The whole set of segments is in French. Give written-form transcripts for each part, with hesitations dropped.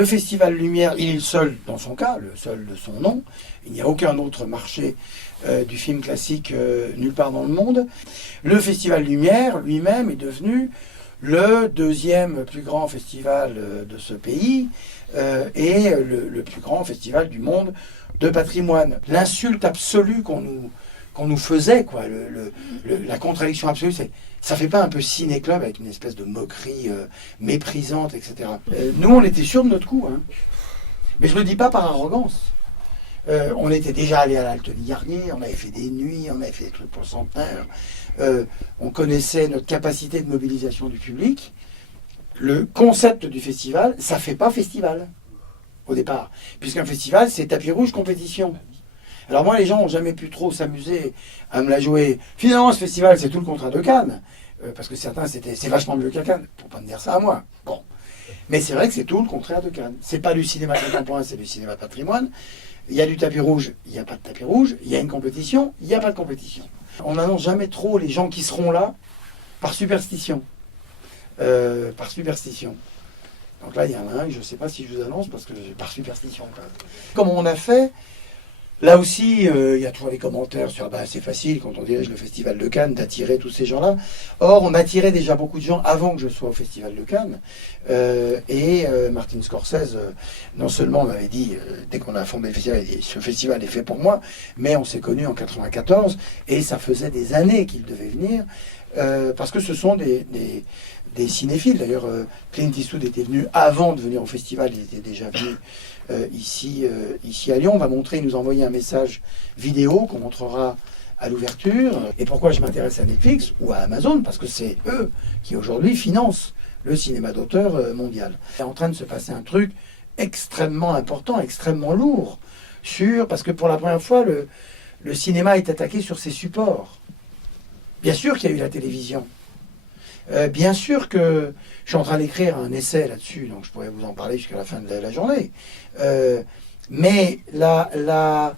Le Festival Lumière, il est le seul dans son cas, le seul de son nom. Il n'y a aucun autre marché du film classique nulle part dans le monde. Le Festival Lumière lui-même est devenu le deuxième plus grand festival de ce pays et le plus grand festival du monde de patrimoine. L'insulte absolue qu'on nous faisait, quoi, la contradiction absolue, c'est ça fait pas un peu ciné-club avec une espèce de moquerie méprisante, etc. Nous, on était sûrs de notre coup, hein. Mais je le dis pas par arrogance. On était déjà allé à l'Altony-Garnier, on avait fait des nuits, on avait fait des trucs pour le centenaire. On connaissait notre capacité de mobilisation du public. Le concept du festival, ça fait pas festival au départ, puisqu'un festival, c'est tapis rouge compétition. Alors moi, les gens n'ont jamais pu trop s'amuser à me la jouer. Finalement, ce festival, c'est tout le contraire de Cannes, parce que certains, c'est vachement mieux qu'à Cannes, pour pas me dire ça à moi. Bon, mais c'est vrai que c'est tout le contraire de Cannes. C'est pas du cinéma contemporain, c'est du cinéma patrimoine. Il y a du tapis rouge, il n'y a pas de tapis rouge. Il y a une compétition, il n'y a pas de compétition. On n'annonce jamais trop les gens qui seront là par superstition. Par superstition. Donc là, il y en a un, je ne sais pas si je vous annonce, parce que par superstition. Comme on a fait, là aussi, il y a toujours les commentaires sur c'est facile quand on dirige le Festival de Cannes d'attirer tous ces gens-là. Or, on attirait déjà beaucoup de gens avant que je sois au Festival de Cannes. Martin Scorsese, non seulement m'avait dit, dès qu'on a fondé le festival, il dit, ce festival est fait pour moi, mais on s'est connus en 94 et ça faisait des années qu'il devait venir, parce que ce sont des cinéphiles. D'ailleurs, Clint Eastwood était venu avant de venir au festival, il était déjà venu ici à Lyon. On va montrer, il nous a envoyé un message vidéo qu'on montrera à l'ouverture. Et pourquoi je m'intéresse à Netflix ou à Amazon? Parce que c'est eux qui aujourd'hui financent le cinéma d'auteur mondial. Il est en train de se passer un truc extrêmement important, extrêmement lourd, parce que pour la première fois, le cinéma est attaqué sur ses supports. Bien sûr qu'il y a eu la télévision. Bien sûr que je suis en train d'écrire un essai là-dessus, donc je pourrais vous en parler jusqu'à la fin de la journée. Mais là,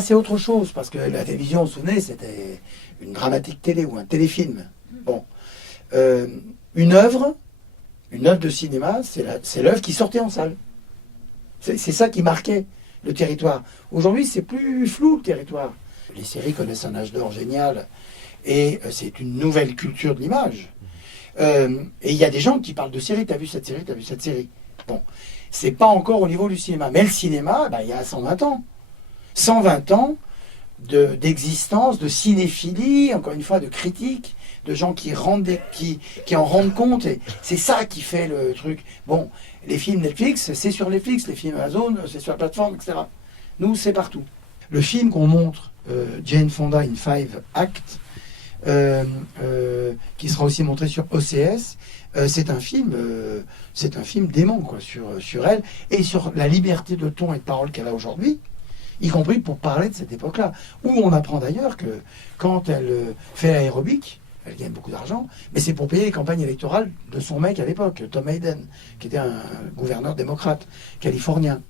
c'est autre chose, parce que la télévision, vous vous souvenez, c'était une dramatique télé ou un téléfilm. Bon. Une œuvre de cinéma, c'est l'œuvre qui sortait en salle. C'est ça qui marquait le territoire. Aujourd'hui, c'est plus flou, le territoire. Les séries connaissent un âge d'or génial. Et c'est une nouvelle culture de l'image. Et il y a des gens qui parlent de séries. T'as vu cette série, t'as vu cette série. Bon, c'est pas encore au niveau du cinéma. Mais le cinéma, il y a 120 ans. 120 ans d'existence, de cinéphilie, encore une fois, de critique, de gens qui en rendent compte. Et c'est ça qui fait le truc. Bon, les films Netflix, c'est sur Netflix. Les films Amazon, c'est sur la plateforme, etc. Nous, c'est partout. Le film qu'on montre, Jane Fonda in 5 Acts, qui sera aussi montré sur OCS, c'est un film dément, quoi, sur elle et sur la liberté de ton et de parole qu'elle a aujourd'hui, y compris pour parler de cette époque-là, où on apprend d'ailleurs que quand elle fait l'aérobic, elle gagne beaucoup d'argent, mais c'est pour payer les campagnes électorales de son mec à l'époque, Tom Hayden, qui était un gouverneur démocrate californien.